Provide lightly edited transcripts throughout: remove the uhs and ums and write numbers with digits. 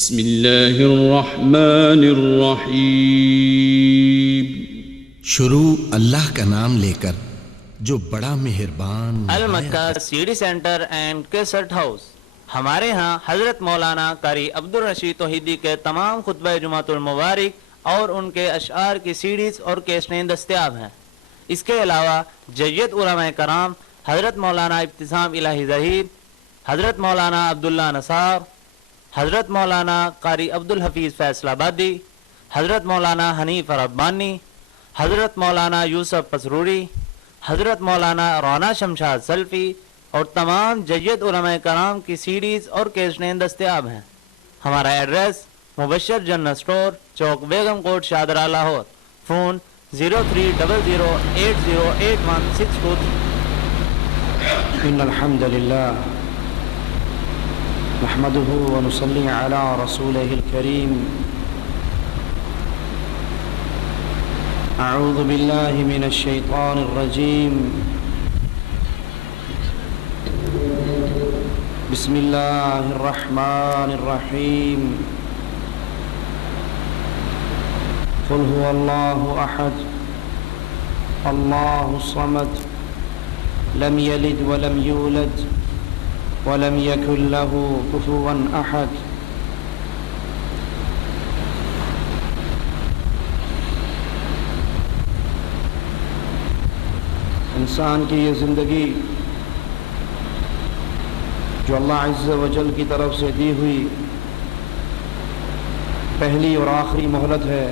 بسم اللہ الرحمن الرحیم۔ شروع اللہ کا نام لے کر جو بڑا مہربان۔ المکہ C D centre and cassette house. ہمارے ہاں حضرت مولانا قاری عبدالرشید توحیدی کے تمام خطبہ جمعۃ المبارک اور ان کے اشعار کی سیڈیز اور کیسٹیں دستیاب ہیں۔ اس کے علاوہ جید علماء کرام حضرت مولانا ابتسام الہی ظہیر، حضرت مولانا عبداللہ نصار، حضرت مولانا قاری عبدالحفیظ فیصل آبادی، حضرت مولانا حنیف ربانی، حضرت مولانا یوسف پسروری، حضرت مولانا رونا شمشاد سلفی اور تمام جید علماء کرام کی سیڈیز اور کیسٹیں دستیاب ہیں۔ ہمارا ایڈریس مبشر جنرل اسٹور، چوک بیگم کوٹ، شادرہ، لاہور۔ فون 0300808163۔ إن الحمد لله نحمده ونصلي على رسوله الكريم. أعوذ بالله من الشيطان الرجيم. بسم الله الرحمن الرحيم. قل هو الله أحد الله الصمد لم يلد ولم يولد ولم يكن له كفوا أحد. انسان کی یہ زندگی جو اللہ عز و جل کی طرف سے دی ہوئی پہلی اور آخری مہلت ہے،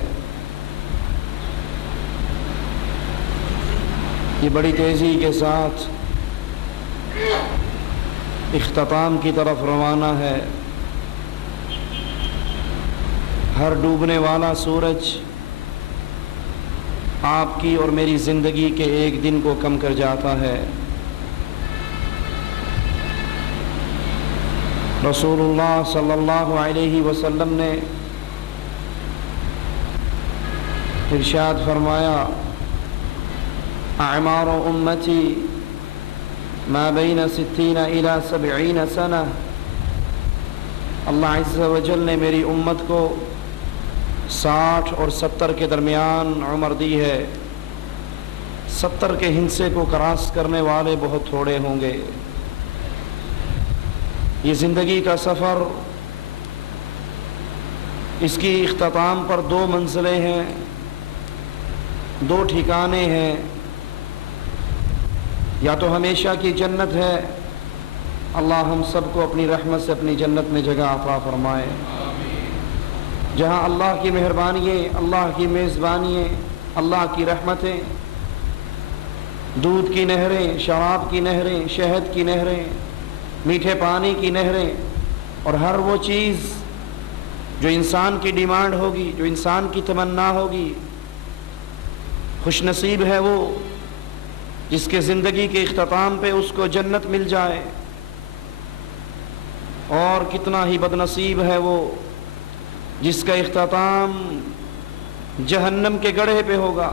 یہ بڑی تیزی کے ساتھ اختتام کی طرف روانہ ہے۔ ہر ڈوبنے والا سورج آپ کی اور میری زندگی کے ایک دن کو کم کر جاتا ہے۔ رسول اللہ صلی اللہ علیہ وسلم نے ارشاد فرمایا، اعمار امتی ما بین 60 الی 70 سنہ۔ اللہ عز و جل نے میری امت کو 60 اور 70 کے درمیان عمر دی ہے۔ 70 کے ہندسے کو کراس کرنے والے بہت تھوڑے ہوں گے۔ یہ زندگی کا سفر، اس کی اختتام پر 2 منزلیں ہیں، 2 ٹھکانے ہیں۔ یا تو ہمیشہ کی جنت ہے، اللہ ہم سب کو اپنی رحمت سے اپنی جنت میں جگہ عطا فرمائے، جہاں اللہ کی مہربانییں، اللہ کی میزبانییں، اللہ کی رحمتیں، دودھ کی نہریں، شراب کی نہریں، شہد کی نہریں، میٹھے پانی کی نہریں، اور ہر وہ چیز جو انسان کی ڈیمانڈ ہوگی، جو انسان کی تمنا ہوگی۔ خوش نصیب ہے وہ جس کے زندگی کے اختتام پہ اس کو جنت مل جائے، اور کتنا ہی بد نصیب ہے وہ جس کا اختتام جہنم کے گڑھے پہ ہوگا۔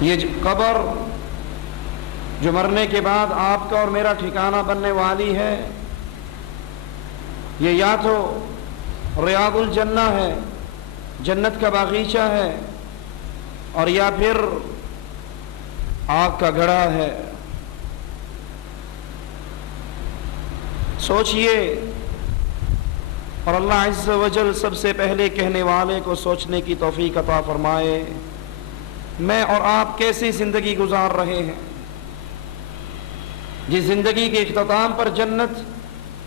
یہ قبر جو مرنے کے بعد آپ کا اور میرا ٹھکانہ بننے والی ہے، یہ یا تو ریاض الجنہ ہے، جنت کا باغیچہ ہے، اور یا پھر آگ کا گڑھا ہے۔ سوچئے، اور اللہ عز و جل سب سے پہلے کہنے والے کو سوچنے کی توفیق عطا فرمائے، میں اور آپ کیسی زندگی گزار رہے ہیں؟ جس زندگی کے اختتام پر جنت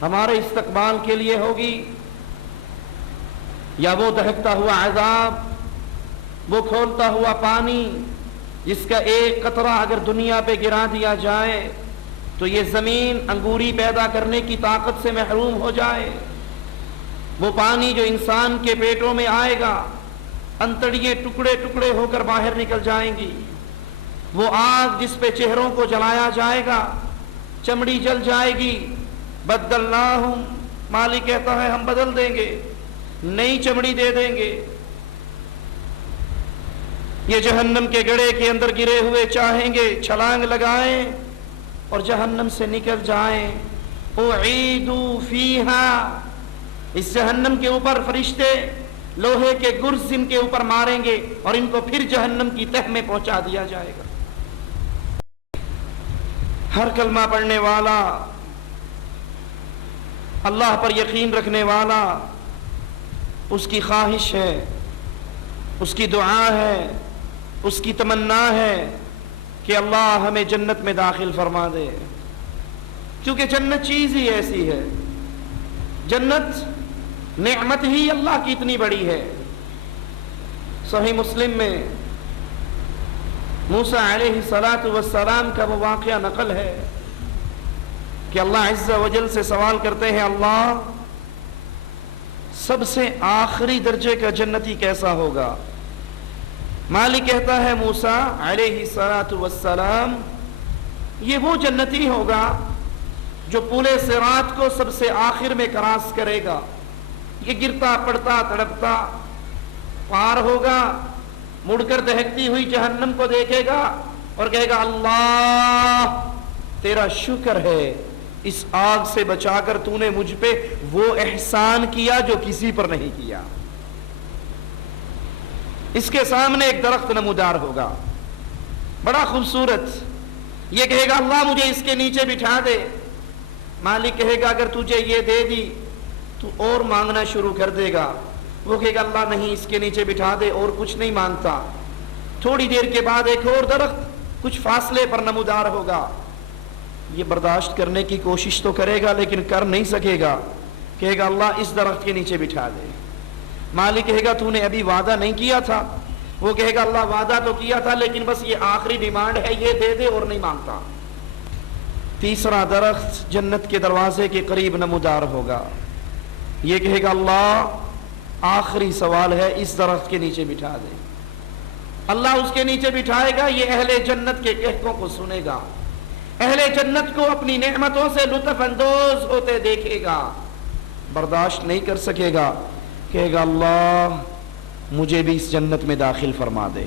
ہمارے استقبال کے لیے ہوگی، یا وہ دہکتا ہوا عذاب، وہ کھولتا ہوا پانی جس کا ایک قطرہ اگر دنیا پہ گرا دیا جائے تو یہ زمین انگوری پیدا کرنے کی طاقت سے محروم ہو جائے۔ وہ پانی جو انسان کے پیٹوں میں آئے گا، انتڑیاں ٹکڑے ٹکڑے ہو کر باہر نکل جائیں گی۔ وہ آگ جس پہ چہروں کو جلایا جائے گا، چمڑی جل جائے گی۔ بدلناہم، مالک کہتا ہے ہم بدل دیں گے، نئی چمڑی دے دیں گے۔ یہ جہنم کے گڑھے کے اندر گرے ہوئے چاہیں گے چھلانگ لگائیں اور جہنم سے نکل جائیں، اعیدوا فیہا، اس جہنم کے اوپر فرشتے لوہے کے گرز ان کے اوپر ماریں گے اور ان کو پھر جہنم کی تہ میں پہنچا دیا جائے گا۔ ہر کلمہ پڑھنے والا، اللہ پر یقین رکھنے والا، اس کی خواہش ہے، اس کی دعا ہے، اس کی تمنا ہے کہ اللہ ہمیں جنت میں داخل فرما دے، کیونکہ جنت چیز ہی ایسی ہے، جنت نعمت ہی اللہ کی اتنی بڑی ہے۔ صحیح مسلم میں موسیٰ علیہ السلام کا وہ واقعہ نقل ہے کہ اللہ عز و جل سے سوال کرتے ہیں، اللہ سب سے آخری درجے کا جنتی کیسا ہوگا؟ مالک کہتا ہے موسیٰ علیہ السلام یہ وہ جنتی ہوگا جو پل صراط کو سب سے آخر میں کراس کرے گا، یہ گرتا پڑتا تڑپتا پار ہوگا، مڑ کر دہکتی ہوئی جہنم کو دیکھے گا اور کہے گا اللہ تیرا شکر ہے اس آگ سے بچا کر تو نے مجھ پہ وہ احسان کیا جو کسی پر نہیں کیا۔ اس کے سامنے ایک درخت نمودار ہوگا بڑا خوبصورت، یہ کہے گا اللہ مجھے اس کے نیچے بٹھا دے۔ مالک کہے گا اگر تجھے یہ دے دی تو اور مانگنا شروع کر دے گا، وہ کہے گا اللہ نہیں اس کے نیچے بٹھا دے، اور کچھ نہیں مانگتا۔ تھوڑی دیر کے بعد ایک اور درخت کچھ فاصلے پر نمودار ہوگا، یہ برداشت کرنے کی کوشش تو کرے گا لیکن کر نہیں سکے گا، کہے گا اللہ اس درخت کے نیچے بٹھا دے۔ مالک کہے گا تو نے ابھی وعدہ نہیں کیا تھا، وہ کہے گا اللہ وعدہ تو کیا تھا لیکن بس یہ آخری ڈیمانڈ ہے، یہ دے دے اور نہیں مانگتا۔ تیسرا درخت جنت کے دروازے کے قریب نمودار ہوگا، یہ کہے گا اللہ آخری سوال ہے اس درخت کے نیچے بٹھا دے۔ اللہ اس کے نیچے بٹھائے گا، یہ اہل جنت کے کہکوں کو سنے گا، اہل جنت کو اپنی نعمتوں سے لطف اندوز ہوتے دیکھے گا، برداشت نہیں کر سکے گا، کہے گا اللہ مجھے بھی اس جنت میں داخل فرما دے۔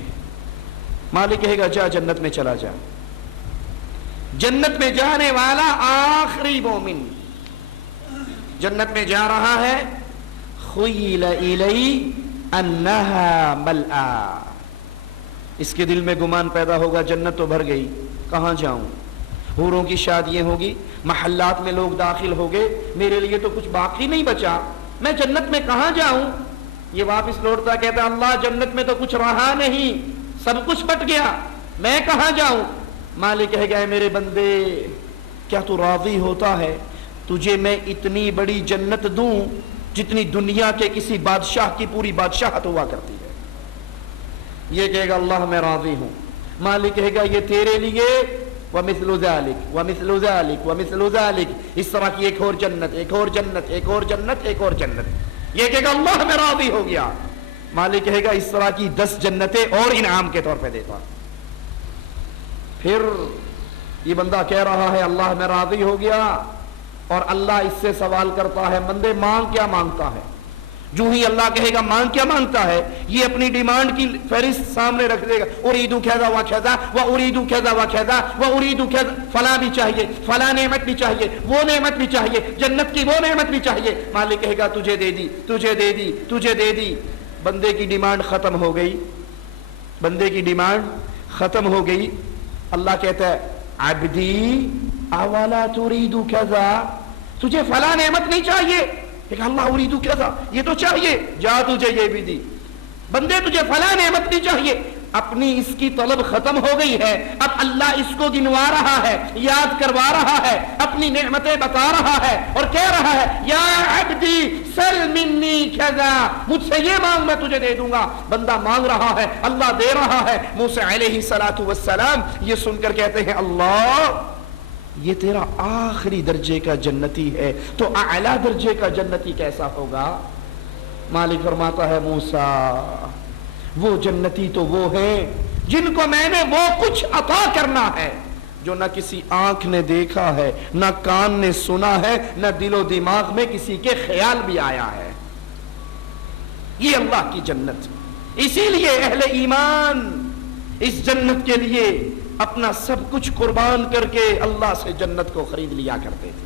مالک کہے گا جا جنت میں چلا جا۔ جنت میں جانے والا آخری مومن جنت میں جا رہا ہے، خیل الی انہا ملآ، اس کے دل میں گمان پیدا ہوگا جنت تو بھر گئی، کہاں جاؤں؟ حوروں کی شادیاں ہوگی، محلات میں لوگ داخل ہو گئے، میرے لیے تو کچھ باقی نہیں بچا، میں جنت میں کہاں جاؤں؟ یہ واپس لوٹتا کہتا اللہ جنت میں تو کچھ رہا نہیں، سب کچھ بٹ گیا، میں کہاں جاؤں؟ مالک کہے گا اے میرے بندے کیا تو راضی ہوتا ہے تجھے میں اتنی بڑی جنت دوں جتنی دنیا کے کسی بادشاہ کی پوری بادشاہت ہوا کرتی ہے؟ یہ کہے گا اللہ میں راضی ہوں۔ مالک کہے گا یہ تیرے لیے وَمِثْلُ ذَلِكَ وَمِثْلُ ذَلِكَ وَمِثْلُ ذَلِكَ، اس طرح کی ایک اور جنت، ایک اور جنت، ایک اور جنت، ایک اور جنت۔ یہ کہے گا اللہ میں راضی ہو گیا۔ مالک کہے گا اس طرح کی 10 جنتیں اور انعام کے طور پہ دیتا۔ پھر یہ بندہ کہہ رہا ہے اللہ میں راضی ہو گیا، اور اللہ اس سے سوال کرتا ہے بندے مانگ کیا مانگتا ہے؟ جو ہی اللہ کہے گا مانگ کیا مانگتا ہے، یہ اپنی ڈیمانڈ کی فہرست سامنے رکھ دے گا، اریدو کذا و کذا و اریدو کذا و کذا و اریدو کذا، فلاں بھی چاہیے، فلاں نعمت بھی چاہیے، وہ نعمت بھی چاہیے، جنت کی وہ نعمت بھی چاہیے۔ مالک کہے گا تجھے دے دی، تجھے دے دی، تجھے دے دی۔ بندے کی ڈیمانڈ ختم ہو گئی، بندے کی ڈیمانڈ ختم ہو گئی۔ اللہ کہتا ہے عبدی اولا تریدو کذا، تجھے فلاں نعمت نہیں چاہیے؟ کہ اللہ اریدو کذا، یہ تو چاہیے، جا تجھے یہ بھی دی۔ بندے تجھے فلاں نعمت نہیں چاہیے، اپنی اس کی طلب ختم ہو گئی ہے، اب اللہ اس کو گنوا رہا ہے، یاد کروا رہا ہے، اپنی نعمتیں بتا رہا ہے اور کہہ رہا ہے یا عبدی سل منی کذا، مجھ سے یہ مانگ میں تجھے دے دوں گا۔ بندہ مانگ رہا ہے، اللہ دے رہا ہے۔ موسیٰ علیہ السلام یہ سن کر کہتے ہیں اللہ یہ تیرا آخری درجے کا جنتی ہے، تو اعلیٰ درجے کا جنتی کیسا ہوگا؟ مالک فرماتا ہے موسیٰ وہ جنتی تو وہ ہیں جن کو میں نے وہ کچھ عطا کرنا ہے جو نہ کسی آنکھ نے دیکھا ہے، نہ کان نے سنا ہے، نہ دل و دماغ میں کسی کے خیال بھی آیا ہے۔ یہ اللہ کی جنت۔ اسی لیے اہل ایمان اس جنت کے لیے اپنا سب کچھ قربان کر کے اللہ سے جنت کو خرید لیا کرتے تھے۔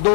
2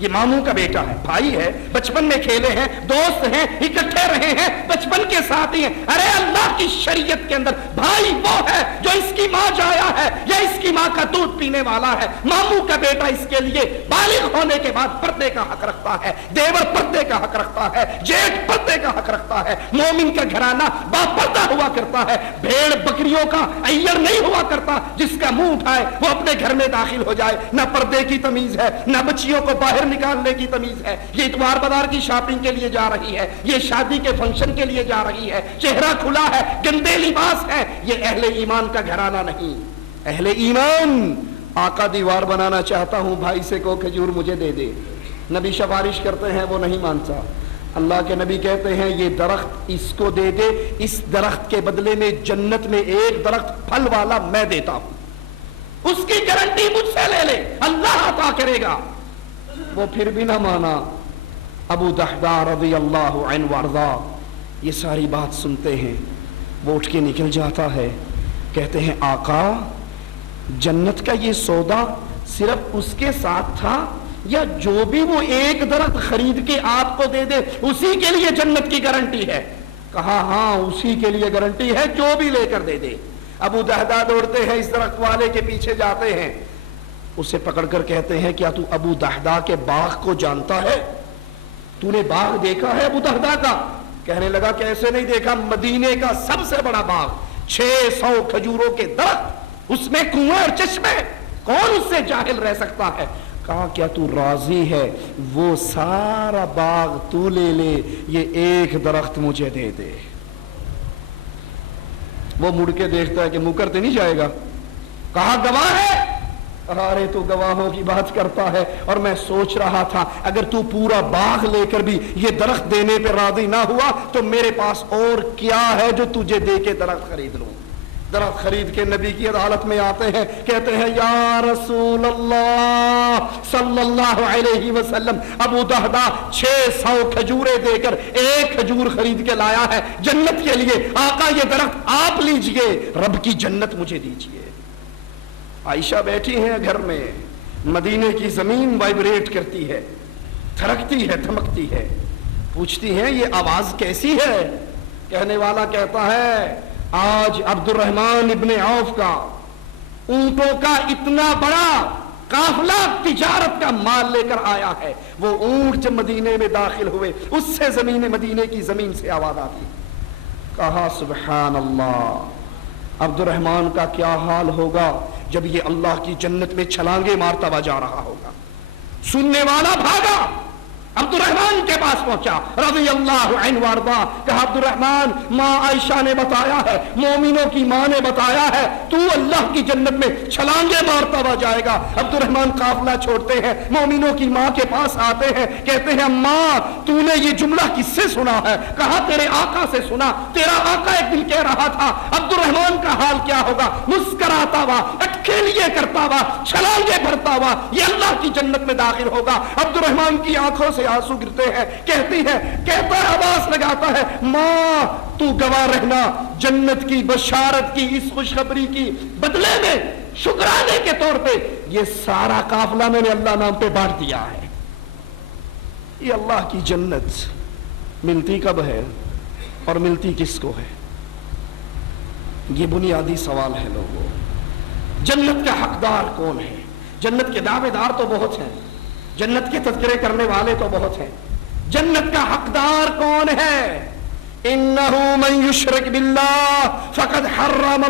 یہ ماموں کا بیٹا ہے، بھائی ہے، بچپن میں کھیلے ہیں، دوست ہیں، اکٹھے رہے ہیں، بچپن کے ساتھی ہیں۔ ارے اللہ کی شریعت کے اندر بھائی وہ ہے جو اس کی ماں جایا ہے یا اس کی ماں کا دودھ پینے والا ہے۔ ماموں کا بیٹا اس کے لیے بالغ ہونے کے بعد پردے کا حق رکھتا ہے، دیور پردے کا حق رکھتا ہے، جیٹھ پردے کا حق رکھتا ہے۔ مومن کا گھرانہ با پردہ ہوا کرتا ہے، بھیڑ بکریوں کا ایڑ نہیں ہوا کرتا جس کا منہ اٹھائے وہ اپنے گھر میں داخل ہو جائے۔ نہ پردے کی تمیز ہے، نہ بچیوں کو باہر نکالنے کی تمیز ہے۔ یہ اتوار بازار کی شاپنگ کے لیے جا رہی ہے، یہ شادی کے فنکشن کے لیے جا رہی ہے، چہرہ کھلا ہے، گندے لباس ہے، یہ اہل ایمان کا گھرانہ نہیں۔ اہل ایمان آقا دیوار بنانا چاہتا ہوں، بھائی سے کو کھجور مجھے دے دے۔ نبی سفارش کرتے ہیں، وہ نہیں مانتا۔ اللہ کے نبی کہتے ہیں یہ درخت اس کو دے دے، اس درخت کے بدلے میں جنت میں ایک درخت پھل والا میں دیتا ہوں، اس کی گارنٹی مجھ سے لے لے، اللہ عطا کرے گا۔ وہ پھر بھی نہ مانا۔ ابو دحدہ رضی اللہ عنہ وارضا یہ ساری بات سنتے ہیں، وہ اٹھ کے نکل جاتا ہے، کہتے ہیں آقا جنت کا یہ سودا صرف اس کے ساتھ تھا یا جو بھی وہ ایک درخت خرید کے آپ کو دے دے اسی کے لیے جنت کی گارنٹی ہے؟ کہا ہاں اسی کے لیے گارنٹی ہے، جو بھی لے کر دے دے۔ ابو دحدہ دوڑتے ہیں، اس درخت والے کے پیچھے جاتے ہیں، اسے پکڑ کر کہتے ہیں کیا تو ابو دحدہ کے باغ کو جانتا ہے؟ تو نے باغ دیکھا ہے ابو دحدہ کا؟ کہنے لگا کیسے نہیں دیکھا، مدینے کا سب سے بڑا باغ، 600 کھجوروں کے درخت، اس میں کنواں اور چشمے، کون اس سے جاہل رہ سکتا ہے؟ کہا کیا تو راضی ہے وہ سارا باغ تو لے لے، یہ ایک درخت مجھے دے دے۔ وہ مڑ کے دیکھتا ہے کہ مکر تو نہیں جائے گا۔ کہا گواہ ہے؟ ارے تو گواہوں کی بات کرتا ہے، اور میں سوچ رہا تھا اگر تو پورا باغ لے کر بھی یہ درخت دینے پہ راضی نہ ہوا تو میرے پاس اور کیا ہے جو تجھے دے کے درخت خرید لوں۔ درخت خرید کے نبی کی عدالت میں آتے ہیں، کہتے ہیں یا رسول اللہ صلی اللہ علیہ وسلم ابو دحدہ 600 کھجوریں دے کر ایک کھجور خرید کے لایا ہے جنت کے لیے، آقا یہ درخت آپ لیجئے، رب کی جنت مجھے دیجئے۔ عائشہ بیٹھی ہیں گھر میں، مدینے کی زمین وائبریٹ کرتی ہے، تھرکتی ہے، دھمکتی ہے، پوچھتی ہیں یہ آواز کیسی ہے؟ کہنے والا کہتا ہے آج عبد الرحمن ابن عوف کا اونٹوں کا اتنا بڑا قافلہ تجارت کا مال لے کر آیا ہے، وہ اونٹ جب مدینے میں داخل ہوئے اس سے زمین مدینے کی زمین سے آواز آتی۔ کہا سبحان اللہ، عبد الرحمن کا کیا حال ہوگا جب یہ اللہ کی جنت میں چھلانگے مارتا ہوا جا رہا ہوگا۔ سننے والا بھاگا، عبد الرحمن کے پاس پہنچا رضی اللہ عنہ وارضا، کہا عبد الرحمن ماں عائشہ نے بتایا ہے، مومنوں کی ماں نے بتایا ہے تو اللہ کی جنت میں چھلانگے مارتا ہوا جائے گا۔ عبد الرحمن قافلہ چھوڑتے ہیں، مومنوں کی ماں کے پاس آتے ہیں، کہتے ہیں ماں تو نے یہ جملہ کس سے سنا ہے؟ کہا تیرے آقا سے سنا، تیرا آقا ایک دن کہہ رہا تھا عبد الرحمن کا حال کیا ہوگا، مسکراتا ہوا، اٹکھیلیے کرتا ہوا، چھلانگے بھرتا ہوا، یہ اللہ کی جنت میں داخل ہوگا۔ عبد الرحمن کی آنکھوں سے آنسو گرتے ہیں، کہتی ہے، کہتا ہے، آواز لگاتا ہے ماں تو گواہ رہنا، جنت کی بشارت کی اس خوشخبری کی بدلے میں شکرانے کے طور پہ یہ سارا قافلہ میں نے اللہ نام پہ بانٹ دیا ہے۔ یہ اللہ کی جنت ملتی کب ہے اور ملتی کس کو ہے؟ یہ بنیادی سوال ہے لوگوں۔ جنت کا حقدار کون ہے؟ جنت کے دعوے دار تو بہت ہیں، جنت کے تذکرے کرنے والے تو بہت ہیں، جنت کا حقدار کون ہے؟ انہو من یشرک باللہ فقد حرم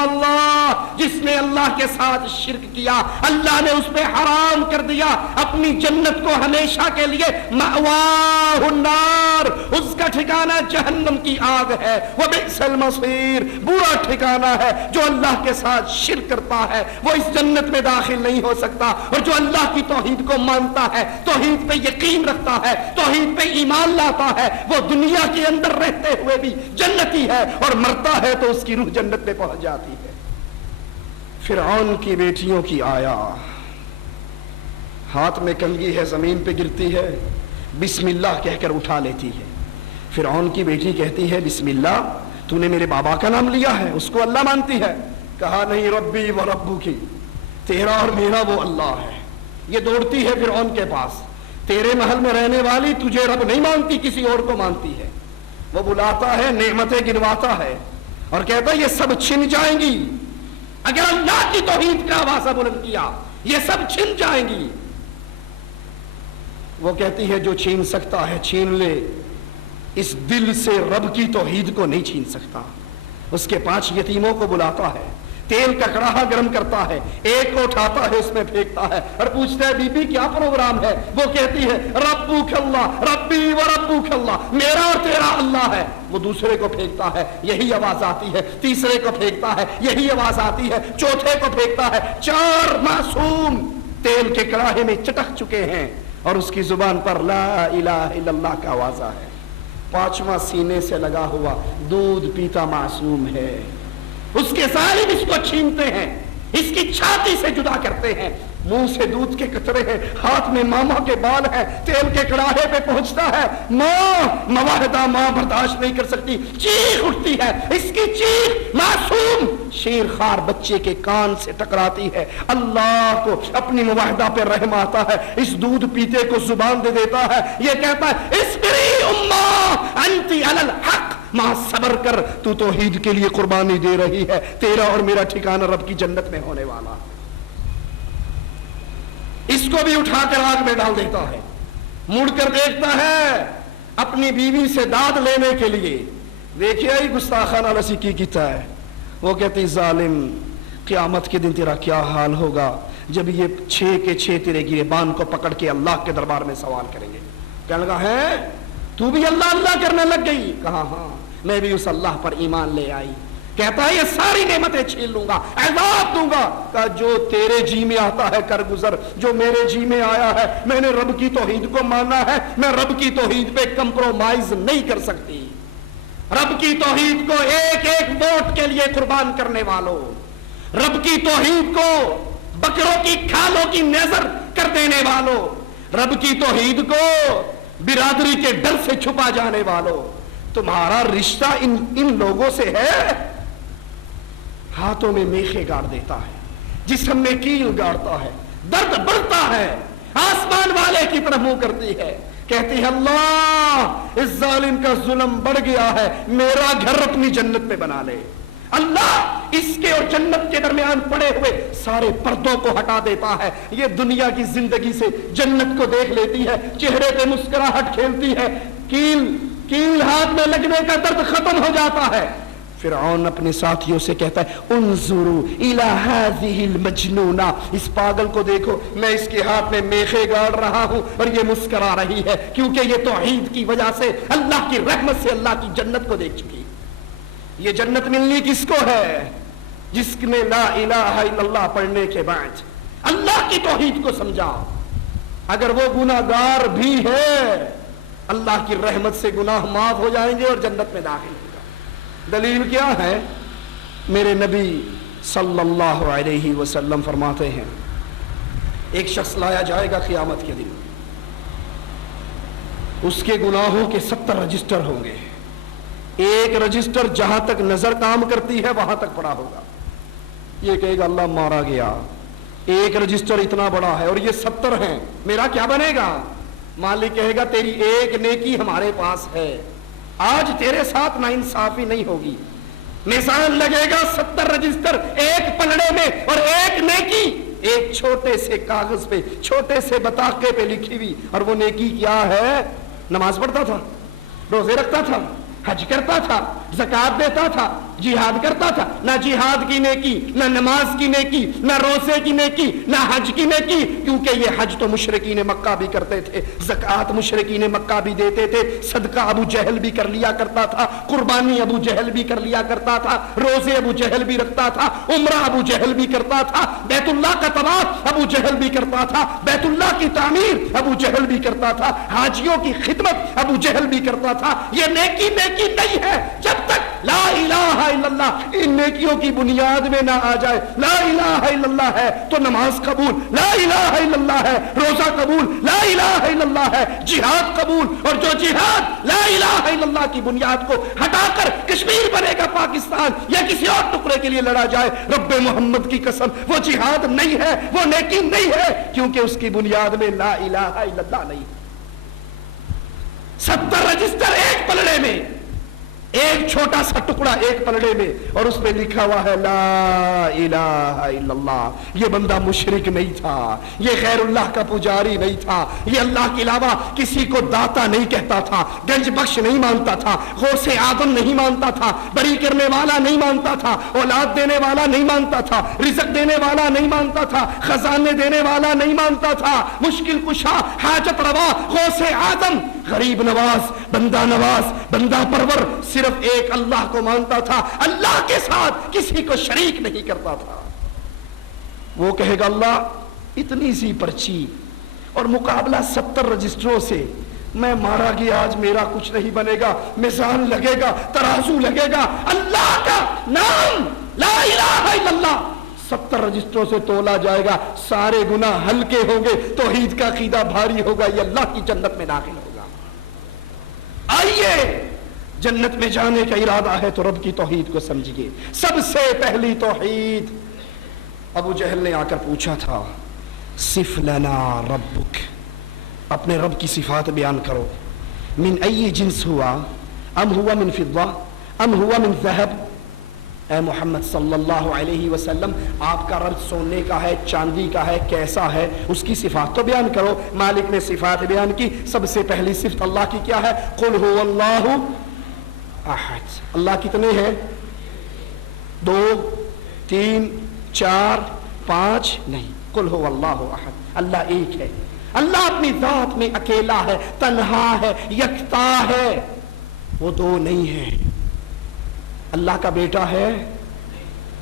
اللہ، جس نے اللہ کے ساتھ شرک کیا اللہ نے اس پہ حرام کر دیا اپنی جنت کو ہمیشہ کے لیے، مأواہ النار، اس کا ٹھکانہ جہنم کی آگ ہے، وبئس المصیر، برا ٹھکانہ ہے۔ جو اللہ کے ساتھ شرک کرتا ہے وہ اس جنت میں داخل نہیں ہو سکتا، اور جو اللہ کی توحید کو مانتا ہے، توحید پہ یقین رکھتا ہے، توحید پہ ایمان لاتا ہے، وہ دنیا کے اندر رہتے ہوئے بھی جنتی ہے، اور مرتا ہے تو اس کی روح جنت میں پہنچ جاتی ہے۔ فرعون کی بیٹیوں کی آیا، ہاتھ میں کنگھی ہے، زمین پہ گرتی ہے، بسم اللہ کہہ کر اٹھا لیتی ہے۔ فرعون کی بیٹی کہتی ہے بسم اللہ، تو نے میرے بابا کا نام لیا ہے، اس کو اللہ مانتی ہے؟ کہا نہیں، ربی و ربو کی، تیرا اور میرا وہ اللہ ہے۔ یہ دوڑتی ہے فرعون کے پاس، تیرے محل میں رہنے والی تجھے رب نہیں مانتی، کسی اور کو مانتی ہے۔ وہ بلاتا ہے، نعمتیں گنواتا ہے اور کہتا ہے یہ سب چھن جائیں گی، اگر اللہ کی توحید کا آوازہ بلند کیا یہ سب چھن جائیں گی۔ وہ کہتی ہے جو چھین سکتا ہے چھین لے، اس دل سے رب کی توحید کو نہیں چھین سکتا۔ اس کے 5 یتیموں کو بلاتا ہے، تیل کا کڑاہا گرم کرتا ہے، ایک کو اٹھاتا ہے اس میں پھینکتا ہے اور پوچھتا ہے بی بی کیا پروگرام ہے؟ وہ کہتی ہے ربک اللہ ربی و ربک اللہ، میرا اور تیرا اللہ ہے۔ وہ دوسرے کو پھینکتا ہے، یہی آواز آتی ہے، تیسرے کو پھینکتا ہے، یہی آواز آتی ہے، چوتھے کو پھینکتا ہے۔ 4 معصوم تیل کے کڑاہے میں چٹک چکے ہیں اور اس کی زبان پر لا الہ الا اللہ کا آوازہ ہے۔ 5واں سینے سے لگا ہوا دودھ پیتا معصوم ہے، اس کے ظالم اس کو چھینتے ہیں، اس کی چھاتی سے جدا کرتے ہیں، منہ سے دودھ کے قطرے ہیں، ہاتھ میں ماما کے بال ہیں، تیل کے کڑاہے پہ پہنچتا ہے، ماں مواحدہ ماں برداشت نہیں کر سکتی، چیخ اٹھتی ہے، اس کی چیخ معصوم شیر خوار بچے کے کان سے ٹکراتی ہے۔ اللہ کو اپنی مواحدہ پہ رحم آتا ہے، اس دودھ پیتے کو زبان دے دیتا ہے، یہ کہتا ہے اصبری اماں انتی علی الحق، ماں صبر کر، تو توحید کے لیے قربانی دے رہی ہے، تیرا اور میرا ٹھکانہ رب کی جنت میں ہونے والا۔ اس کو بھی اٹھا کر آگ میں ڈال دیتا ہے، مڑ کر دیکھتا ہے اپنی بیوی سے داد لینے کے لیے، دیکھیے یہ گستاخانہ لسی کی کیتا ہے۔ وہ کہتی ظالم قیامت کے دن تیرا کیا حال ہوگا جب یہ 6 کے 6 تیرے گریبان کو پکڑ کے اللہ کے دربار میں سوال کریں گے۔ کہنے لگا ہے تو بھی اللہ اللہ کرنے لگ گئی؟ کہا ہاں میں بھی اس اللہ پر ایمان لے آئی۔ کہتا ہے یہ ساری نعمتیں چھین لوں گا، عذاب دوں گا۔ کہا جو تیرے جی میں آتا ہے کر گزر، جو میرے جی میں آیا ہے، میں نے رب کی توحید کو مانا ہے، میں رب کی توحید پہ کمپرومائز نہیں کر سکتی۔ رب کی توحید کو ایک ایک ووٹ کے لیے قربان کرنے والوں، رب کی توحید کو بکروں کی کھالوں کی نظر کر دینے والوں، رب کی توحید کو برادری کے ڈر سے چھپا جانے والوں، تمہارا رشتہ ان لوگوں سے ہے۔ ہاتھوں میں میخے گاڑ دیتا ہے، جسم میں کیل گاڑتا ہے، درد بڑھتا ہے، آسمان والے کی طرف منہ کرتی ہے، کہتی ہے اللہ اس ظالم کا ظلم بڑھ گیا ہے، میرا گھر اپنی جنت میں بنا لے۔ اللہ اس کے اور جنت کے درمیان پڑے ہوئے سارے پردوں کو ہٹا دیتا ہے، یہ دنیا کی زندگی سے جنت کو دیکھ لیتی ہے، چہرے پہ مسکراہٹ کھیلتی ہے، کیل ہاتھ میں لگنے کا درد ختم ہو جاتا ہے۔ فرعون اپنے ساتھیوں سے کہتا ہے انظروا الی ہذہ المجنونہ، اس پاگل کو دیکھو، میں اس کے ہاتھ میں میخے گاڑ رہا ہوں اور یہ مسکرا رہی ہے، کیونکہ یہ توحید کی وجہ سے اللہ کی رحمت سے اللہ کی جنت کو دیکھ چکی۔ یہ جنت ملنی کس کو ہے؟ جس نے لا الہ الا اللہ پڑھنے کے بعد اللہ کی توحید کو سمجھا، اگر وہ گناہگار بھی ہے اللہ کی رحمت سے گناہ معاف ہو جائیں گے اور جنت میں داخل ہوگا۔ دلیل کیا ہے؟ میرے نبی صلی اللہ علیہ وسلم فرماتے ہیں ایک شخص لایا جائے گا قیامت کے دن، اس کے گناہوں کے 70 رجسٹر ہوں گے، ایک رجسٹر جہاں تک نظر کام کرتی ہے وہاں تک پڑا ہوگا، یہ کہے گا اللہ مارا گیا، ایک رجسٹر اتنا بڑا ہے اور یہ 70 ہیں، میرا کیا بنے گا؟ مالک کہے گا تیری ایک نیکی ہمارے پاس ہے، آج تیرے ساتھ ناانصافی نہیں ہوگی۔ میزان لگے گا 70 رجسٹر ایک پلڑے میں اور ایک نیکی ایک چھوٹے سے کاغذ پہ، چھوٹے سے بطاقے پہ لکھی ہوئی، اور وہ نیکی کیا ہے؟ نماز پڑھتا تھا، روزے رکھتا تھا، حج کرتا تھا، زکات دیتا تھا، جہاد کرتا تھا، نہ جہاد کی نیکی، نہ نماز کی نیکی، نہ روزے کی نیکی، نہ حج کی نیکی، کیونکہ یہ حج تو مشرکین مکہ بھی کرتے تھے، زکات مشرکین مکہ بھی دیتے تھے، صدقہ ابو جہل بھی کر لیا کرتا تھا، قربانی ابو جہل بھی کر لیا کرتا تھا، روزے ابو جہل بھی رکھتا تھا، عمرہ ابو جہل بھی کرتا تھا، بیت اللہ کا طواف ابو جہل بھی کرتا تھا، بیت اللہ کی تعمیر ابو جہل بھی کرتا تھا، حاجیوں کی خدمت ابو جہل بھی کرتا تھا۔ یہ نیکی نہیں ہے جب تک لا الہ الا اللہ ان نیکیوں کی بنیاد میں نہ آ جائے، لا الہ الا اللہ ہے تو نماز قبول، لا الہ الا اللہ ہے روزہ قبول، لا الہ الا اللہ ہے جہاد قبول، اور جو جہاد لا الہ الا اللہ کی بنیاد کو ہٹا کر کشمیر بنے گا پاکستان یا کسی اور ٹکڑے کے لیے لڑا جائے، رب محمد کی قسم وہ جہاد نہیں ہے، وہ نیکی نہیں ہے، کیونکہ اس کی بنیاد میں لا الہ الا اللہ نہیں۔ 70 رجسٹر ایک پلڑے میں، ایک چھوٹا سا ٹکڑا ایک پلڑے میں، اور اس پہ لکھا ہوا ہے لا الہ الا اللہ۔ یہ بندہ مشرک نہیں تھا، یہ غیر اللہ کا پجاری نہیں تھا، یہ اللہ کے علاوہ کسی کو داتا نہیں کہتا تھا، گنج بخش نہیں مانتا تھا، غوث آدم نہیں مانتا تھا، بری کرنے والا نہیں مانتا تھا، اولاد دینے والا نہیں مانتا تھا، رزق دینے والا نہیں مانتا تھا، خزانے دینے والا نہیں مانتا تھا، مشکل کشا، حاجت روا، غوث آدم، غریب نواز، بندہ پرور، صرف ایک اللہ کو مانتا تھا، اللہ کے ساتھ کسی کو شریک نہیں کرتا تھا۔ وہ کہے گا اللہ اتنی سی پرچی اور مقابلہ 70 رجسٹروں سے، میں مارا گیا آج میرا کچھ نہیں بنے گا، میزان لگے گا، ترازو لگے گا، اللہ کا نام لا الہ الا اللہ 70 رجسٹروں سے تولا جائے گا، سارے گناہ ہلکے ہوں گے، توحید کا عقیدہ بھاری ہوگا، یہ اللہ کی جنت میں داخل ہوگا۔ آئیے جنت میں جانے کا ارادہ ہے تو رب کی توحید کو سمجھیے۔ سب سے پہلی توحید، ابو جہل نے آ کر پوچھا تھا صف لنا ربک، اپنے رب کی صفات بیان کرو، من ای جنس ہوا، ام ہوا من فضہ، ام ہوا من ذہب۔ اے محمد صلی اللہ علیہ وسلم آپ کا رب سونے کا ہے، چاندی کا ہے، کیسا ہے، اس کی صفات تو بیان کرو۔ مالک نے صفات بیان کی، سب سے پہلی صفت اللہ کی کیا ہے؟ قل هو اللہ احد۔ اللہ کتنے ہیں؟ 2 3 4 5 نہیں، قل هو اللہ احد، اللہ ایک ہے۔ اللہ اپنی ذات میں اکیلا ہے، تنہا ہے، یکتا ہے، وہ 2 نہیں ہے۔ اللہ کا بیٹا ہے،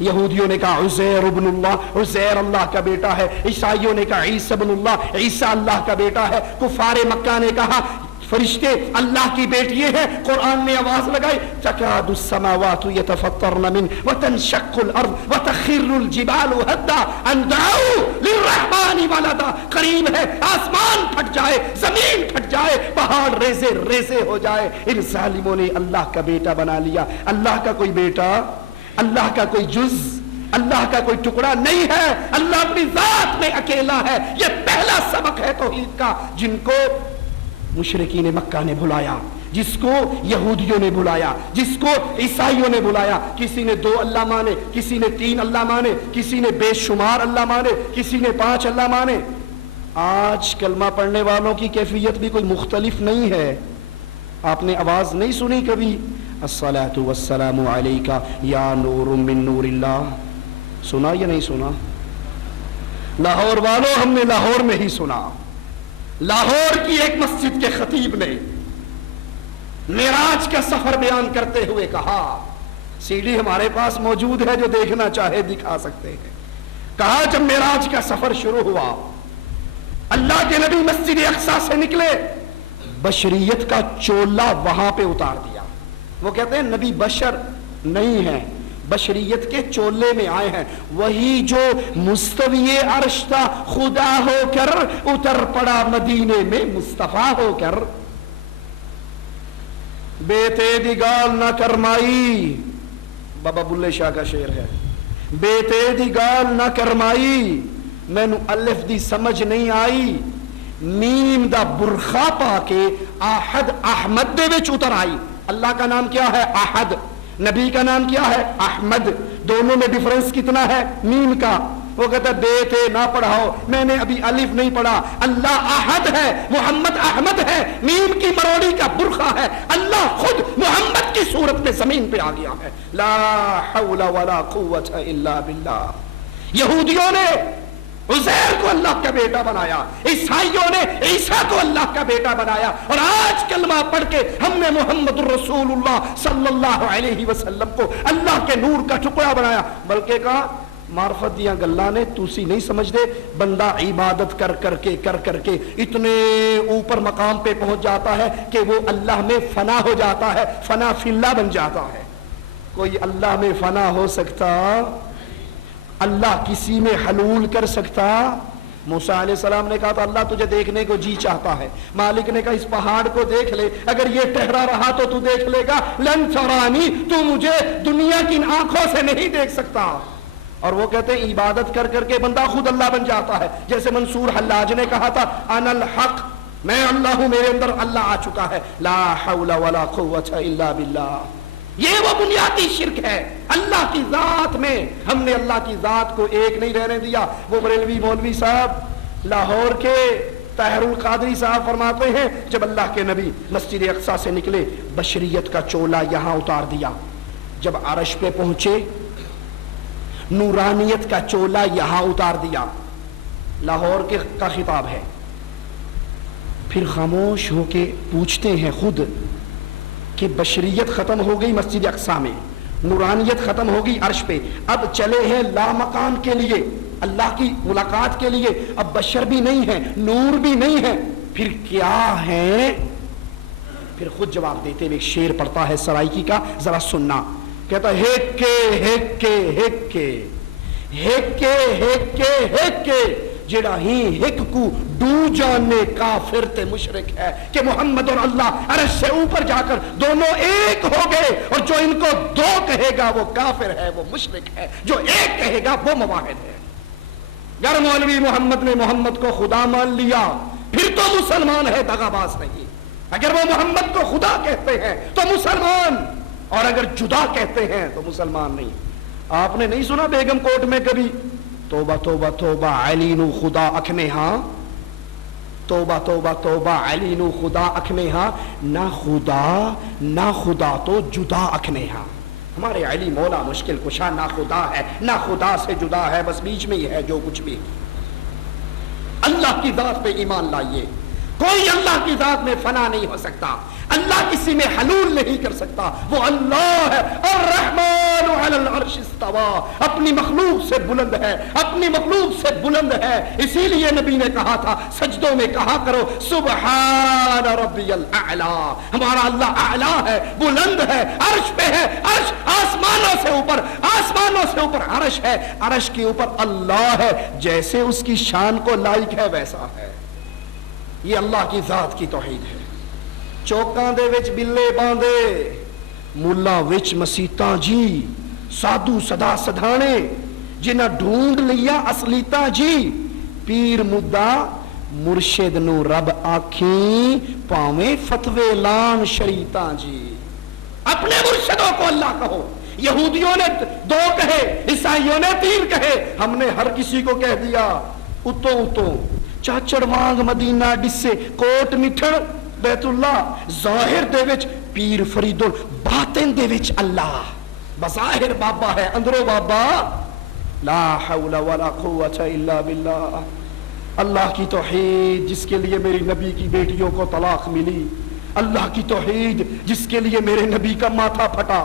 یہودیوں نے کہا عزیر ابن اللہ، عزیر اللہ کا بیٹا ہے، عیسائیوں نے کہا عیسی ابن اللہ، عیسیٰ اللہ کا بیٹا ہے، کفار مکہ نے کہا فرشتے اللہ کی بیٹیے ہیں۔ قرآن نے آواز لگائی تکاد السماوات یتفطرن من وتنشق الارض وتخر الجبال هدا ان دعوا للرحمن ولدا، قریب ہے آسمان پھٹ جائے، زمین پھٹ جائے، پہاڑ ریزے ریزے ہو جائے۔ ان ظالموں نے اللہ کا بیٹا بنا لیا۔ اللہ کا کوئی بیٹا، اللہ کا کوئی جز، اللہ کا کوئی ٹکڑا نہیں ہے، اللہ اپنی ذات میں اکیلا ہے۔ یہ پہلا سبق ہے توحید کا، جن کو مشرکین مکہ نے بلایا، جس کو یہودیوں نے بلایا، جس کو عیسائیوں نے بلایا۔ کسی نے 2 اللہ مانے، کسی نے 3 اللہ مانے، کسی نے بے شمار اللہ مانے، کسی نے 5 اللہ مانے۔ آج کلمہ پڑھنے والوں کی کیفیت بھی کوئی مختلف نہیں ہے۔ آپ نے آواز نہیں سنی کبھی الصلاۃ والسلام علیک یا نور من نور اللہ؟ سنا یا نہیں سنا؟ لاہور والوں ہم نے لاہور میں ہی سنا۔ لاہور کی ایک مسجد کے خطیب نے معراج کا سفر بیان کرتے ہوئے کہا، سی ڈی ہمارے پاس موجود ہے، جو دیکھنا چاہے دکھا سکتے ہیں۔ کہا جب معراج کا سفر شروع ہوا، اللہ کے نبی مسجد اقصی سے نکلے، بشریت کا چولا وہاں پہ اتار دیا۔ وہ کہتے ہیں نبی بشر نہیں ہے، بشریت کے چولے میں آئے ہیں۔ وہی جو مستوی عرش تھا خدا ہو کر اتر پڑا مدینے میں مصطفیٰ ہو کر۔ بیتے دی گال نہ کرمائی، بابا بلے شاہ کا شعر ہے، بیتے دی گال نہ کرمائی، مینو الف دی سمجھ نہیں آئی، میم دا برخا پا کے احد احمد دے وچ اتر آئی۔ اللہ کا نام کیا ہے؟ احد۔ نبی کا نام کیا ہے؟ احمد۔ دونوں میں ڈیفرنس کتنا ہے؟ میم کا۔ وہ کہتا ہے بیتے نہ پڑھاؤ، میں نے ابھی الف نہیں پڑھا۔ اللہ احد ہے، محمد احمد ہے، میم کی مروڑی کا برخا ہے۔ اللہ خود محمد کی صورت میں زمین پہ آ گیا ہے۔ لا حول ولا قوت الا باللہ۔ یہودیوں نے عزیر کو اللہ کا بیٹا بنایا، عیسائیوں نے عیسیٰ کو اللہ کا بیٹا بنایا، اور آج کلمہ پڑھ کے ہم نے محمد الرسول اللہ صلی اللہ علیہ وسلم کو اللہ کے نور کا ٹکڑا بنایا۔ بلکہ کہا معرفت دیاں گلاں نے تسی نہیں سمجھ دے، بندہ عبادت کر کر کے اتنے اوپر مقام پہ پہنچ جاتا ہے کہ وہ اللہ میں فنا ہو جاتا ہے، فنا فی اللہ بن جاتا ہے۔ کوئی اللہ میں فنا ہو سکتا؟ اللہ کسی میں حلول کر سکتا؟ موسیٰ علیہ السلام نے کہا تھا اللہ تجھے دیکھنے کو جی چاہتا ہے. مالک نے کہا اس پہاڑ کو دیکھ لے, اگر یہ ٹہرا رہا تو تو دیکھ لے گا. لن ترانی, تو مجھے دنیا کی آنکھوں سے نہیں دیکھ سکتا. اور وہ کہتے ہیں عبادت کر کر کے بندہ خود اللہ بن جاتا ہے. جیسے منصور حلاج نے کہا تھا انا الحق, میں اللہ ہوں, میرے اندر اللہ آ چکا ہے. لا حول ولا قوت الا باللہ. یہ وہ بنیادی شرک ہے. اللہ کی ذات میں ہم نے اللہ کی ذات کو ایک نہیں رہنے دیا. وہ بریلوی مولوی صاحب لاہور کے طاہر القادری صاحب فرماتے ہیں جب اللہ کے نبی مسجد اقصی سے نکلے بشریت کا چولا یہاں اتار دیا, جب عرش پہ پہنچے نورانیت کا چولا یہاں اتار دیا. لاہور کے کا خطاب ہے. پھر خاموش ہو کے پوچھتے ہیں خود کہ بشریت ختم ہو گئی مسجد اقصی میں, نورانیت ختم ہو گئی عرش پہ, اب چلے ہیں لامکان کے لیے, اللہ کی ملاقات کے لیے. اب بشر بھی نہیں ہے, نور بھی نہیں ہے, پھر کیا ہے؟ پھر خود جواب دیتے ہوئے ایک شعر پڑھتا ہے سرائکی کا, ذرا سننا. کہتا ہے ہیک کے ہیک کے جڑا ہی ہک کو ڈو جانے کافر تے مشرک ہے. کہ محمد اور اللہ عرش سے اوپر جا کر دونوں ایک ہو گئے, اور جو ان کو دو کہے گا وہ کافر ہے, وہ مشرک ہے. جو ایک کہے گا وہ موحد ہے. گر مولوی محمد نے محمد کو خدا مان لیا پھر تو مسلمان ہے, دغا باز نہیں. اگر وہ محمد کو خدا کہتے ہیں تو مسلمان, اور اگر جدا کہتے ہیں تو مسلمان نہیں. آپ نے نہیں سنا بیگم کوٹ میں کبھی توبہ توبہ توبہ علی نو خدا اکھ میں ہاں, توبہ توبہ توبہ علی نو خدا اکھ میں ہاں, نہ خدا تو جدا اکھ میں ہاں. ہمارے علی مولا مشکل کشا نہ خدا ہے نہ خدا سے جدا ہے, بس بیچ میں ہی ہے جو کچھ بھی. اللہ کی ذات پہ ایمان لائیے. کوئی اللہ کی ذات میں فنا نہیں ہو سکتا, اللہ کسی میں حلول نہیں کر سکتا. وہ اللہ ہے. الرحمن علی العرش استوا, اپنی مخلوق سے بلند ہے, اپنی مخلوق سے بلند ہے. اسی لیے نبی نے کہا تھا سجدوں میں کہا کرو سبحان ربی الاعلی. ہمارا اللہ اعلی ہے, بلند ہے, عرش پہ ہے. عرش آسمانوں سے اوپر, آسمانوں سے اوپر عرش ہے, عرش کے اوپر اللہ ہے. جیسے اس کی شان کو لائق ہے ویسا ہے. یہ اللہ کی ذات کی توحید ہے. چوکاں دے وچ بلے باندھے, ملا وچ مسیتاں جی, سادھو صدا سدھانے جنہ ڈھونڈ لیا اصلیتاں جی. پیر مدعا مرشد نو رب آکھیں پاویں فتوے لان شریطاں جی. اپنے مرشدوں کو اللہ کہو. یہودیوں نے 2 کہے, عیسائیوں نے 3 کہے, ہم نے ہر کسی کو کہہ دیا اتوں چاچڑ وانگ مدینہ ڈسے کوٹ مٹھڑ بیت اللہ. ظاہر دے وچ پیر فرید باطن دے وچ اللہ. بظاہر بابا ہے, اندروں بابا. لا حول ولا قوت الا باللہ. اللہ کی توحید جس کے لیے میری نبی کی بیٹیوں کو طلاق ملی, اللہ کی توحید جس کے لیے میرے نبی کا ماتھا پھٹا,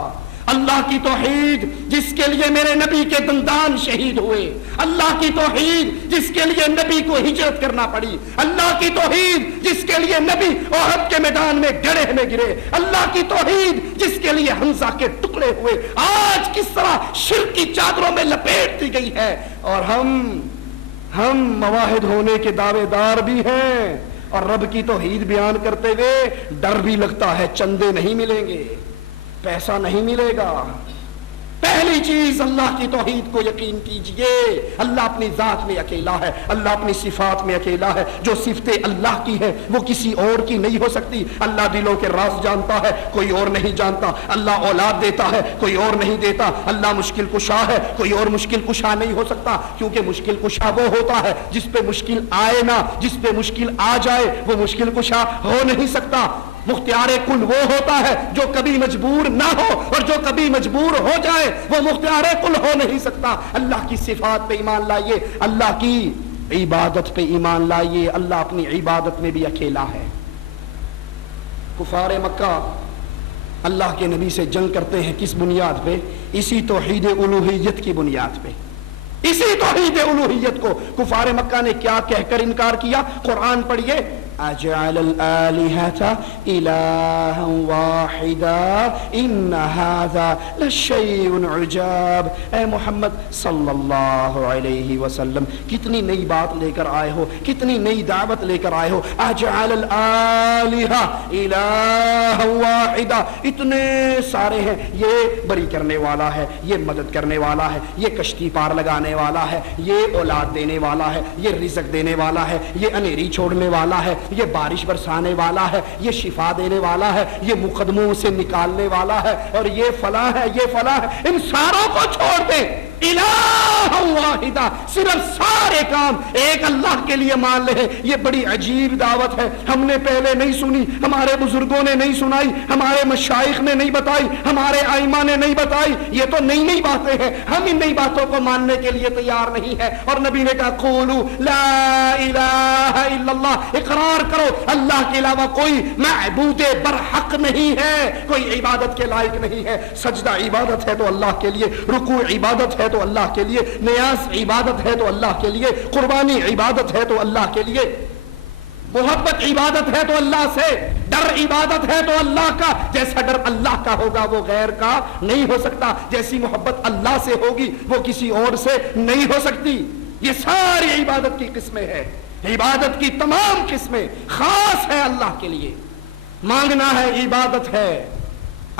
اللہ کی توحید جس کے لیے میرے نبی کے دندان شہید ہوئے, اللہ کی توحید جس کے لیے نبی کو ہجرت کرنا پڑی, اللہ کی توحید جس کے لیے نبی احد کے میدان میں گڑھے میں گرے, اللہ کی توحید جس کے لیے حمزہ کے ٹکڑے ہوئے, آج کس طرح شرک کی چادروں میں لپیٹ دی گئی ہے. اور ہم مواحد ہونے کے دعوے دار بھی ہیں, اور رب کی توحید بیان کرتے ہوئے ڈر بھی لگتا ہے چندے نہیں ملیں گے, پیسہ نہیں ملے گا. پہلی چیز اللہ کی توحید کو یقین کیجئے. اللہ اپنی ذات میں اکیلا ہے, اللہ اپنی صفات میں اکیلا ہے. جو صفتیں اللہ کی ہیں وہ کسی اور کی نہیں ہو سکتی. اللہ دلوں کے راز جانتا ہے, کوئی اور نہیں جانتا. اللہ اولاد دیتا ہے, کوئی اور نہیں دیتا. اللہ مشکل کشا ہے, کوئی اور مشکل کشا نہیں ہو سکتا. کیونکہ مشکل کشا وہ ہوتا ہے جس پہ مشکل آئے نہ, جس پہ مشکل آ جائے وہ مشکل کشا ہو نہیں سکتا. مختار کل وہ ہوتا ہے جو کبھی مجبور نہ ہو, اور جو کبھی مجبور ہو جائے وہ مختار کل ہو نہیں سکتا. اللہ کی صفات پہ ایمان لائیے, اللہ کی عبادت پہ ایمان لائیے. اللہ اپنی عبادت میں بھی اکیلا ہے. کفار مکہ اللہ کے نبی سے جنگ کرتے ہیں کس بنیاد پہ؟ اسی توحید الوہیت کی بنیاد پہ. اسی توحید الوہیت کو کفار مکہ نے کیا کہہ کر انکار کیا؟ قرآن پڑھیے, اجعل الآلہۃ الہا واحدا ان ھذا لشیء عجاب. اے محمد صلی اللہ علیہ وسلم کتنی نئی بات لے کر آئے ہو, کتنی نئی دعوت لے کر آئے ہو. اجعل الآلہۃ الہا واحدا, اتنے سارے ہیں, یہ بری کرنے والا ہے, یہ مدد کرنے والا ہے, یہ کشتی پار لگانے والا ہے, یہ اولاد دینے والا ہے, یہ رزق دینے والا ہے, یہ انھیری چھوڑنے والا ہے, یہ بارش برسانے والا ہے, یہ شفا دینے والا ہے, یہ مقدموں سے نکالنے والا ہے, اور یہ فلاں ہے, یہ فلاں ہے. ان ساروں کو چھوڑ دیں, الہ واحدہ, صرف سارے کام ایک اللہ کے لیے مان لے. یہ بڑی عجیب دعوت ہے, ہم نے پہلے نہیں سنی, ہمارے بزرگوں نے نہیں سنائی, ہمارے مشائخ نے نہیں بتائی, ہمارے ائمہ نے نہیں بتائی. یہ تو نئی نئی باتیں ہیں, ہم ان نئی باتوں کو ماننے کے لیے تیار نہیں ہے. اور نبی نے کہا قولوا لا الہ الا اللہ, اقرار کرو اللہ کے علاوہ کوئی معبود برحق نہیں ہے, کوئی عبادت کے لائق نہیں ہے. سجدہ عبادت ہے تو اللہ کے لیے, رکوع عبادت ہے تو اللہ کے لیے, نیاز عبادت ہے تو اللہ کے لیے, قربانی عبادت ہے تو اللہ کے لیے, محبت عبادت ہے تو اللہ سے, ڈر عبادت ہے تو اللہ کا. جیسا ڈر اللہ کا ہوگا وہ غیر کا نہیں ہو سکتا, جیسی محبت اللہ سے ہوگی وہ کسی اور سے نہیں ہو سکتی. یہ ساری عبادت کی قسمیں ہیں, عبادت کی تمام قسمیں خاص ہے اللہ کے لیے. مانگنا ہے عبادت ہے,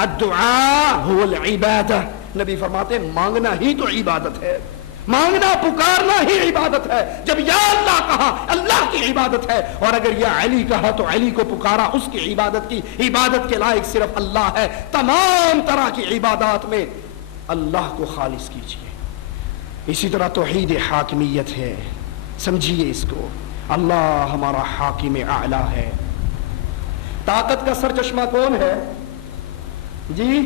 الدعاء هو العبادہ. نبی فرماتے ہیں مانگنا ہی تو عبادت ہے, مانگنا پکارنا ہی عبادت ہے. جب یا اللہ کہا اللہ کی عبادت ہے, اور اگر یا علی کہا تو علی کو پکارا, اس کی عبادت کی. عبادت کے لائق صرف اللہ ہے. تمام طرح کی عبادات میں اللہ کو خالص کیجیے. اسی طرح توحید حاکمیت ہے, سمجھیے اس کو. اللہ ہمارا حاکم اعلی ہے. طاقت کا سرچشمہ کون ہے جی؟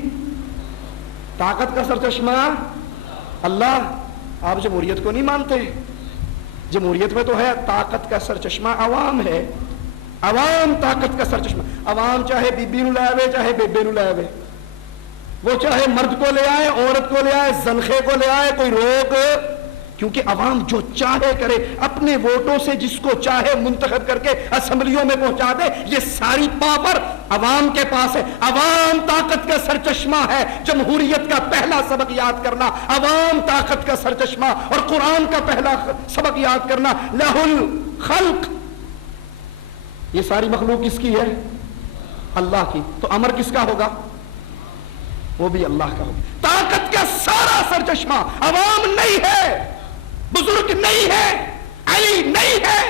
طاقت کا سرچشمہ اللہ. آپ جمہوریت کو نہیں مانتے؟ جمہوریت میں تو ہے طاقت کا سرچشمہ عوام ہے. عوام طاقت کا سرچشمہ. عوام چاہے بی بی نو لے آوے, چاہے بیبے نو لے آوے, وہ چاہے مرد کو لے آئے, عورت کو لے آئے, زنخے کو لے آئے, کوئی روک. کیونکہ عوام جو چاہے کرے, اپنے ووٹوں سے جس کو چاہے منتخب کر کے اسمبلیوں میں پہنچا دے. یہ ساری پاور عوام کے پاس ہے. عوام طاقت کا سرچشمہ ہے. جمہوریت کا پہلا سبق یاد کرنا, عوام طاقت کا سرچشمہ, اور قرآن کا پہلا سبق یاد کرنا, لہ الخلق. یہ ساری مخلوق کس کی ہے؟ اللہ کی. تو امر کس کا ہوگا؟ وہ بھی اللہ کا ہوگا. طاقت کا سارا سرچشمہ عوام نہیں ہے, بزرگ نہیں ہے, علی نہیں ہے,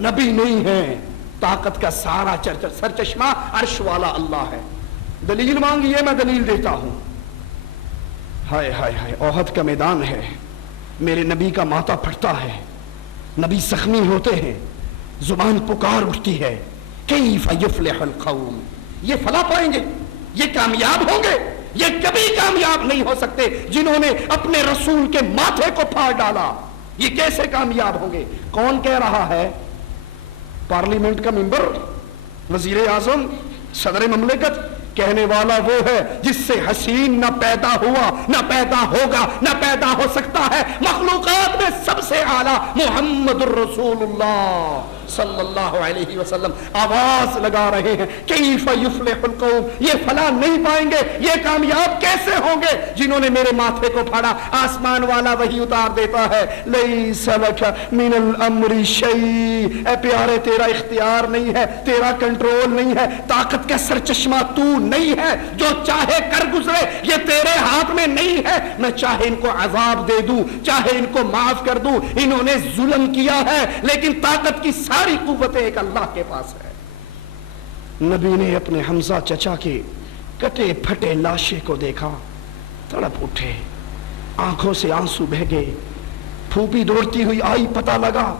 نبی نہیں ہے. طاقت کا سارا سرچشمہ عرش والا اللہ ہے. دلیل مانگیے, میں دلیل دیتا ہوں. ہائے ہائے ہائے, احد کا میدان ہے, میرے نبی کا ماتھا پھٹتا ہے, نبی زخمی ہوتے ہیں, زبان پکار اٹھتی ہے, کیف یفلح القوم, یہ فلاح پائیں گے, یہ کامیاب ہوں گے. یہ کبھی کامیاب نہیں ہو سکتے جنہوں نے اپنے رسول کے ماتھے کو پھاڑ ڈالا. یہ کیسے کامیاب ہوں گے؟ کون کہہ رہا ہے؟ پارلیمنٹ کا ممبر, وزیر اعظم, صدر مملکت. کہنے والا وہ ہے جس سے حسین نہ پیدا ہوا, نہ پیدا ہوگا, نہ پیدا ہو سکتا ہے. مخلوقات میں سب سے اعلیٰ محمد الرسول اللہ صلی اللہ علیہ وسلم آواز لگا رہے ہیں, کیف یفلح القوم, یہ فلاح نہیں پائیں گے, یہ کامیاب کیسے ہوں گے جنہوں نے میرے ماتھے کو پھاڑا. آسمان والا وہی اتار دیتا ہے, لیس لک من الامر شیء, اے پیارے تیرا اختیار نہیں ہے, تیرا کنٹرول نہیں ہے, طاقت کا سرچشمہ تو نہیں ہے, جو چاہے کر گزرے, یہ تیرے ہاتھ میں نہیں ہے. میں چاہے ان کو عذاب دے دوں, چاہے ان کو معاف کر دوں, انہوں نے ظلم کیا ہے, لیکن طاقت کی ساری قوتیں ایک اللہ کے پاس ہے. نبی نے اپنے حمزہ چچا کے کٹے پھٹے لاشے کو دیکھا, تڑپ اٹھے, آنکھوں سے آنسو بہہ گئے. پھوپھی دوڑتی ہوئی آئی, پتہ لگا,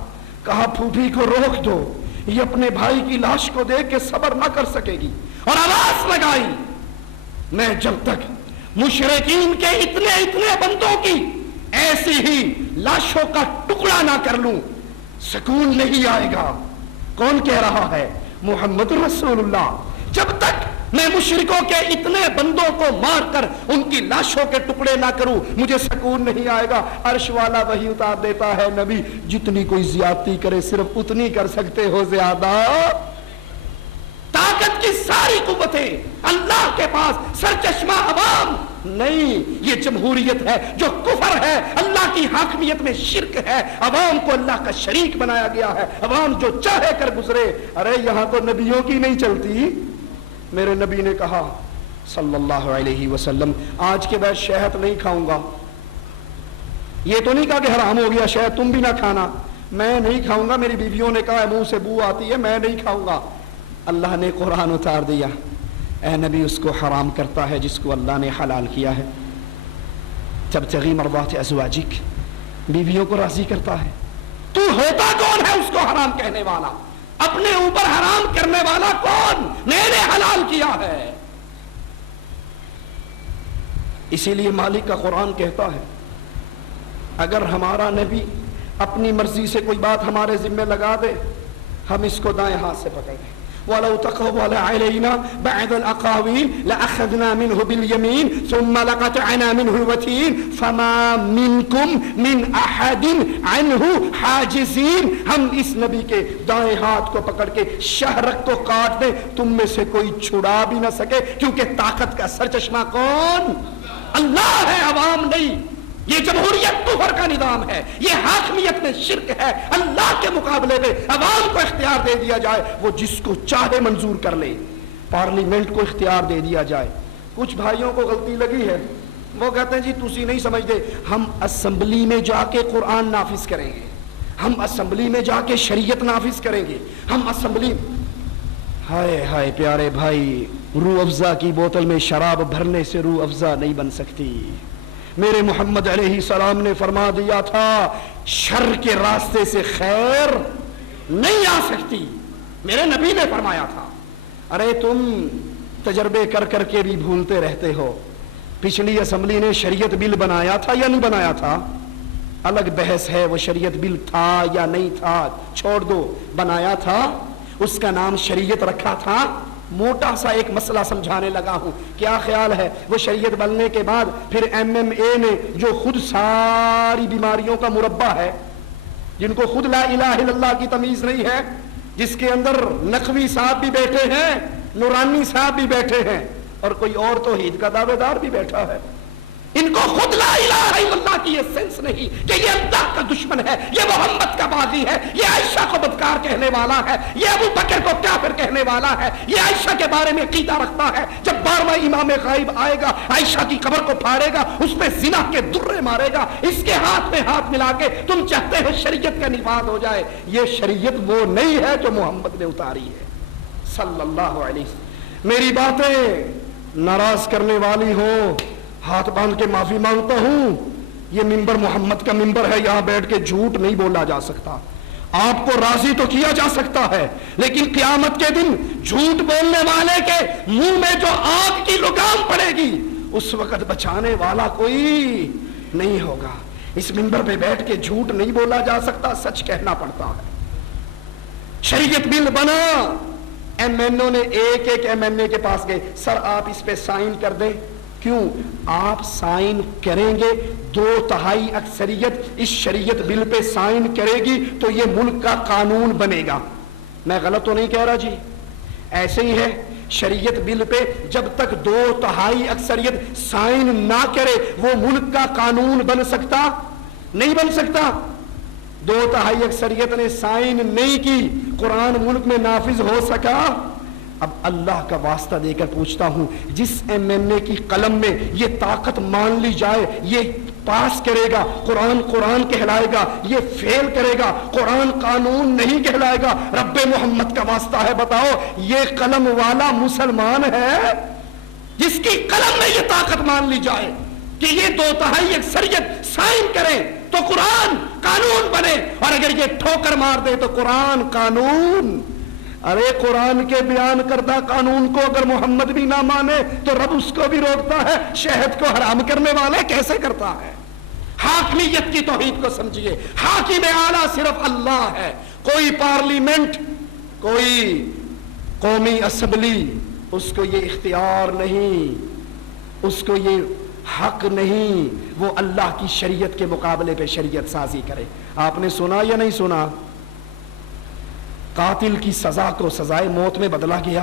کہا پھوپھی کو روک دو, یہ اپنے بھائی کی لاش کو دیکھ کے صبر نہ کر سکے گی. اور آواز لگائی, میں جب تک مشرکین کے اتنے بندوں کی ایسی ہی لاشوں کا ٹکڑا نہ کر لوں, سکون نہیں آئے گا. کون کہہ رہا ہے؟ محمد رسول اللہ. جب تک میں مشرکوں کے اتنے بندوں کو مار کر ان کی لاشوں کے ٹکڑے نہ کروں, مجھے سکون نہیں آئے گا. عرش والا وہی اتار دیتا ہے, نبی جتنی کوئی زیادتی کرے صرف اتنی کر سکتے ہو, زیادہ کی ساری قوتیں اللہ کے پاس، سرچشمہ عوام نہیں. یہ جمہوریت ہے جو کفر ہے، اللہ کی حاکمیت میں شرک ہے، عوام کو اللہ کا شریک بنایا گیا ہے، عوام جو چاہے کر گزرے. ارے یہاں تو نبیوں کی نہیں چلتی. میرے نبی نے کہا صلی اللہ علیہ وسلم آج کے بعد شہد نہیں کھاؤں گا. یہ تو نہیں کہا کہ حرام ہو گیا شہد تم بھی نہ کھانا، میں نہیں کھاؤں گا. میری بیویوں نے کہا منہ سے بو آتی ہے، میں نہیں کھاؤں گا. اللہ نے قرآن اتار دیا، اے نبی اس کو حرام کرتا ہے جس کو اللہ نے حلال کیا ہے. تبتغی مرضات ازواجک، بیویوں کو راضی کرتا ہے. تو ہوتا کون ہے اس کو حرام کہنے والا؟ اپنے اوپر حرام کرنے والا کون؟ میں نے حلال کیا ہے. اسی لیے مالک کا قرآن کہتا ہے اگر ہمارا نبی اپنی مرضی سے کوئی بات ہمارے ذمہ لگا دے ہم اس کو دائیں ہاتھ سے پکڑ لیں. وَلَوْ تَقَوَّلَ عَلَيْنَا بَعْضَ الْأَقَاوِيلِ لَأَخَذْنَا مِنْهُ بِالْيَمِينِ ثُمَّ لَقَطَعْنَا مِنْهُ الْوَتِينَ فَمَا مِنْكُمْ مِنْ أَحَدٍ عَنْهُ حَاجِزِينَ. ہم اس نبی کے دائیں ہاتھ کو پکڑ کے شہرک کو کاٹ دیں، تم میں سے کوئی چھڑا بھی نہ سکے، کیونکہ طاقت کا سرچشمہ کون؟ اللہ ہے، عوام نہیں. یہ جمہوریت کفر کا نظام ہے، یہ حاکمیت میں شرک ہے. اللہ کے مقابلے میں عوام کو اختیار دے دیا جائے، وہ جس کو چاہے منظور کر لے. پارلیمنٹ کو اختیار دے دیا جائے. کچھ بھائیوں کو غلطی لگی ہے، وہ کہتے ہیں جی تسی نہیں سمجھتے، ہم اسمبلی میں جا کے قرآن نافذ کریں گے، ہم اسمبلی میں جا کے شریعت نافذ کریں گے، ہم اسمبلی. ہائے ہائے پیارے بھائی، روح افزا کی بوتل میں شراب بھرنے سے روح افزا نہیں بن سکتی. میرے محمد علیہ السلام نے فرما دیا تھا شر کے راستے سے خیر نہیں آ سکتی. میرے نبی نے فرمایا تھا. ارے تم تجربے کر کر کے بھی بھولتے رہتے ہو. پچھلی اسمبلی نے شریعت بل بنایا تھا یا نہیں بنایا تھا؟ الگ بحث ہے وہ شریعت بل تھا یا نہیں تھا، چھوڑ دو. بنایا تھا، اس کا نام شریعت رکھا تھا. موٹا سا ایک مسئلہ سمجھانے لگا ہوں. کیا خیال ہے وہ شریعت بننے کے بعد پھر MMA نے جو خود ساری بیماریوں کا مربع ہے، جن کو خود لا الہ الا اللہ کی تمیز نہیں ہے، جس کے اندر نقوی صاحب بھی بیٹھے ہیں، نورانی صاحب بھی بیٹھے ہیں، اور کوئی اور توحید کا دعوے دار بھی بیٹھا ہے، ان کو خود لا الہ الا اللہ کی یہ سینس نہیں کہ یہ اللہ کا دشمن ہے، یہ محمد کا باغی ہے، یہ عائشہ کو بدکار کہنے والا ہے، یہ ابو بکر کو کافر کہنے والا ہے، یہ عائشہ کے بارے میں عقیدہ رکھتا ہے جب 12واں امام غائب آئے گا عائشہ کی قبر کو پھاڑے گا، اس پہ زنا کے درے مارے گا، اس کے ہاتھ میں ہاتھ ملا کے تم چاہتے ہو شریعت کا نفاذ ہو جائے. یہ شریعت وہ نہیں ہے جو محمد نے اتاری ہے صلی اللہ علیہ وسلم. میری باتیں ناراض کرنے والی ہو ہاتھ باندھ کے معافی مانگتا ہوں. یہ ممبر محمد کا ممبر ہے، یہاں بیٹھ کے جھوٹ نہیں بولا جا سکتا. آپ کو راضی تو کیا جا سکتا ہے، لیکن قیامت کے دن جھوٹ بولنے والے کے منہ میں جو آگ کی لگام پڑے گی اس وقت بچانے والا کوئی نہیں ہوگا. اس ممبر پہ بیٹھ کے جھوٹ نہیں بولا جا سکتا، سچ کہنا پڑتا ہے. شریعت بل بنا، MNO نے ایک ایک MNA کے پاس گئے، سر آپ اس پہ سائن کر دیں. کیوں؟ آپ سائن کریں گے، 2/3 اکثریت اس شریعت بل پہ سائن کرے گی تو یہ ملک کا قانون بنے گا. میں غلط تو نہیں کہہ رہا جی؟ ایسے ہی ہے. شریعت بل پہ جب تک 2/3 اکثریت سائن نہ کرے وہ ملک کا قانون بن سکتا نہیں بن سکتا. 2/3 اکثریت نے سائن نہیں کی، قرآن ملک میں نافذ ہو سکا؟ اب اللہ کا واسطہ دے کر پوچھتا ہوں، جس MNA کی قلم میں یہ طاقت مان لی جائے یہ پاس کرے گا قرآن قرآن کہلائے گا، یہ فیل کرے گا قرآن قانون نہیں کہلائے گا. رب محمد کا واسطہ ہے بتاؤ یہ قلم والا مسلمان ہے جس کی قلم میں یہ طاقت مان لی جائے کہ یہ 2/3 اکثریت سائن کرے تو قرآن قانون بنے، اور اگر یہ ٹھوکر مار دے تو قرآن قانون. ارے قرآن کے بیان کردہ قانون کو اگر محمد بھی نہ مانے تو رب اس کو بھی روکتا ہے. شہد کو حرام کرنے والے کیسے کرتا ہے؟ حاکمیت کی توحید کو سمجھیے، حاکم اعلیٰ صرف اللہ ہے. کوئی پارلیمنٹ، کوئی قومی اسمبلی اس کو یہ اختیار نہیں، اس کو یہ حق نہیں وہ اللہ کی شریعت کے مقابلے پہ شریعت سازی کرے. آپ نے سنا یا نہیں سنا؟ قاتل کی سزا کو سزائے موت میں بدلا گیا.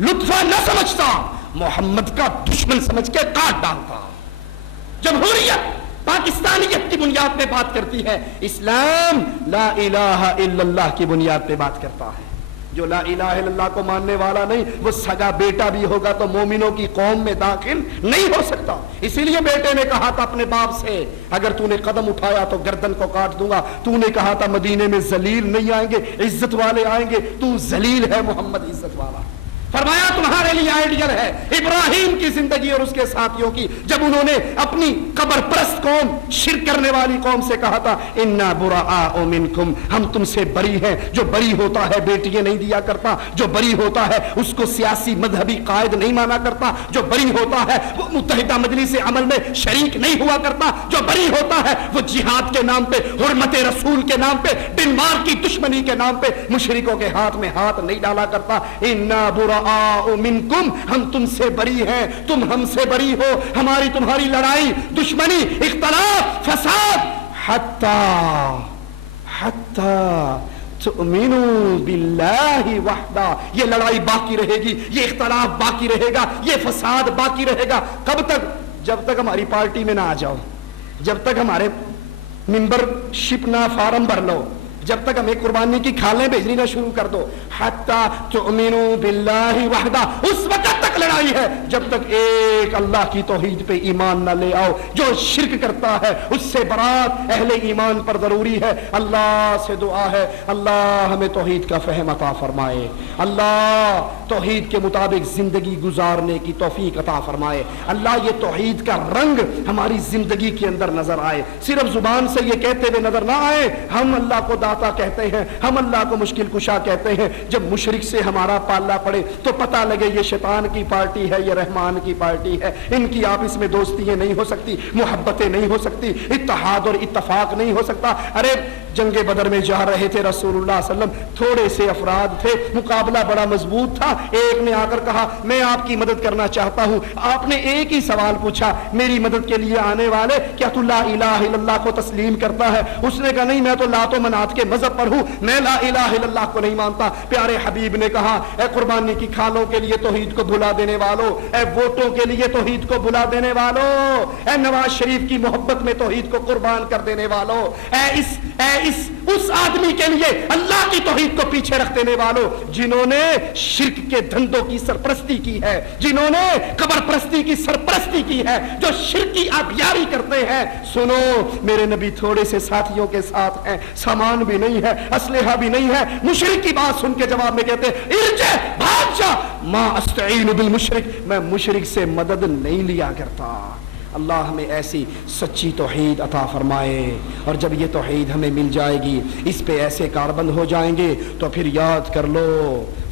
لطفہ نہ سمجھتا، محمد کا دشمن سمجھ کے کاٹ ڈالتا۔ جمہوریت پاکستانیت کی بنیاد پہ بات کرتی ہے، اسلام لا الہ الا اللہ کی بنیاد پہ بات کرتا ہے۔ جو لا الہ الا اللہ کو ماننے والا نہیں، وہ سگا بیٹا بھی ہوگا تو مومنوں کی قوم میں داخل نہیں ہو سکتا۔ اسی لیے بیٹے نے کہا تھا اپنے باپ سے، اگر تو نے قدم اٹھایا تو گردن کو کاٹ دوں گا۔ تو نے کہا تھا مدینے میں ذلیل نہیں آئیں گے، عزت والے آئیں گے، تو ذلیل ہے، محمد عزت والا۔ فرمایا تمہارے لیے آئیڈیل ہے ابراہیم کی زندگی اور اس کے ساتھیوں کی، جب انہوں نے اپنی قبر پرست قوم، شرک کرنے والی قوم سے کہا تھا انا براء منکم، ہم تم سے بری ہیں۔ جو بری ہوتا ہے بیٹیاں نہیں دیا کرتا، جو بری ہوتا ہے اس کو سیاسی مذہبی قائد نہیں مانا کرتا، جو بری ہوتا ہے وہ متحدہ مجلس عمل میں شریک نہیں ہوا کرتا، جو بری ہوتا ہے وہ جہاد کے نام پہ، حرمت رسول کے نام پہ، ڈنمارک کی دشمنی کے نام پہ مشرکوں کے ہاتھ میں ہاتھ نہیں ڈالا کرتا۔ انا براء منکم، ہم تم سے بری ہیں، تم ہم سے بری ہو، ہماری تمہاری لڑائی، دشمنی، اختلاف، فساد، حتی تؤمنوا باللہ وحدہ، یہ لڑائی باقی رہے گی، یہ اختلاف باقی رہے گا، یہ فساد باقی رہے گا۔ کب تک؟ جب تک ہماری پارٹی میں نہ آ جاؤ، جب تک ہمارے ممبر شپ نہ فارم بھر لو، جب تک ہمیں قربانی کی کھالیں بھیجنی نہ شروع کر دو۔ حتی تؤمنوا باللہ وحدہ، اس وقت تک لڑائی ہے جب تک ایک اللہ کی توحید پہ ایمان نہ لے آؤ۔ جو شرک کرتا ہے اس سے برات اہل ایمان پر ضروری ہے۔ اللہ سے دعا ہے اللہ ہمیں توحید کا فہم عطا فرمائے، اللہ توحید کے مطابق زندگی گزارنے کی توفیق عطا فرمائے، اللہ یہ توحید کا رنگ ہماری زندگی کے اندر نظر آئے، صرف زبان سے یہ کہتے ہوئے نظر نہ آئے ہم اللہ کو داتا کہتے ہیں، ہم اللہ کو مشکل کشا کہتے ہیں۔ جب مشرک سے ہمارا پالا پڑے تو پتہ لگے یہ شیطان کی پارٹی ہے، یہ رحمان کی پارٹی ہے، ان کی آپس میں دوستیاں نہیں ہو سکتی، محبتیں نہیں ہو سکتی، اتحاد اور اتفاق نہیں ہو سکتا۔ ارے جنگ بدر میں جا رہے تھے رسول اللہ صلی اللہ علیہ وسلم، تھوڑے سے افراد تھے، مقابلہ بڑا مضبوط تھا۔ ایک نے آ کر کہا میں آپ کی مدد کرنا چاہتا ہوں۔ آپ نے ایک ہی سوال پوچھا، میری مدد کے لیے آنے والے کیا تو لا الہ الا اللہ کو تسلیم کرتا ہے؟ اس نے کہا نہیں، میں تو لات و منات کے مذہب پر ہوں، میں لا الہ الا اللہ کو نہیں مانتا۔ پیارے حبیب نے کہا اے قربانی کی کھالوں کے لیے توحید کو بھلا دینے والوں، اے ووٹوں کے لیے توحید کو بھلا دینے والوں، اے نواز شریف کی محبت میں توحید کو قربان کر دینے والوں، اس آدمی کے لیے اللہ کی توحید کو پیچھے رکھ دینے والوں جنہوں نے شرک کے دھندوں کی سرپرستی کی ہے، جنہوں نے قبر پرستی کی سرپرستی کی ہے، جو شرک کی آبیاری کرتے ہیں۔ سنو میرے نبی تھوڑے سے ساتھیوں کے ساتھ ہیں، سامان بھی نہیں ہے، اسلحہ بھی نہیں ہے، مشرک کی بات سن کے جواب میں کہتے ہیں ارجع، بھاگ جا، ما استعین بالمشرک، میں مشرک سے مدد نہیں لیا کرتا۔ اللہ ہمیں ایسی سچی توحید عطا فرمائے، اور جب یہ توحید ہمیں مل جائے گی، اس پہ ایسے کاربند ہو جائیں گے تو پھر یاد کر لو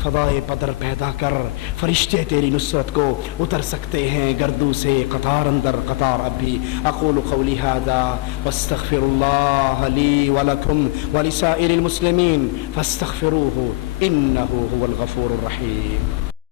فضائے بدر پیدا کر، فرشتے تیری نصرت کو اتر سکتے ہیں گردوں سے قطار اندر قطار۔ اب بھی اقول قولی ھذا واستغفر اللہ لی ولکم ولسائر المسلمین فاستغفروہ انہ هو الغفور الرحیم۔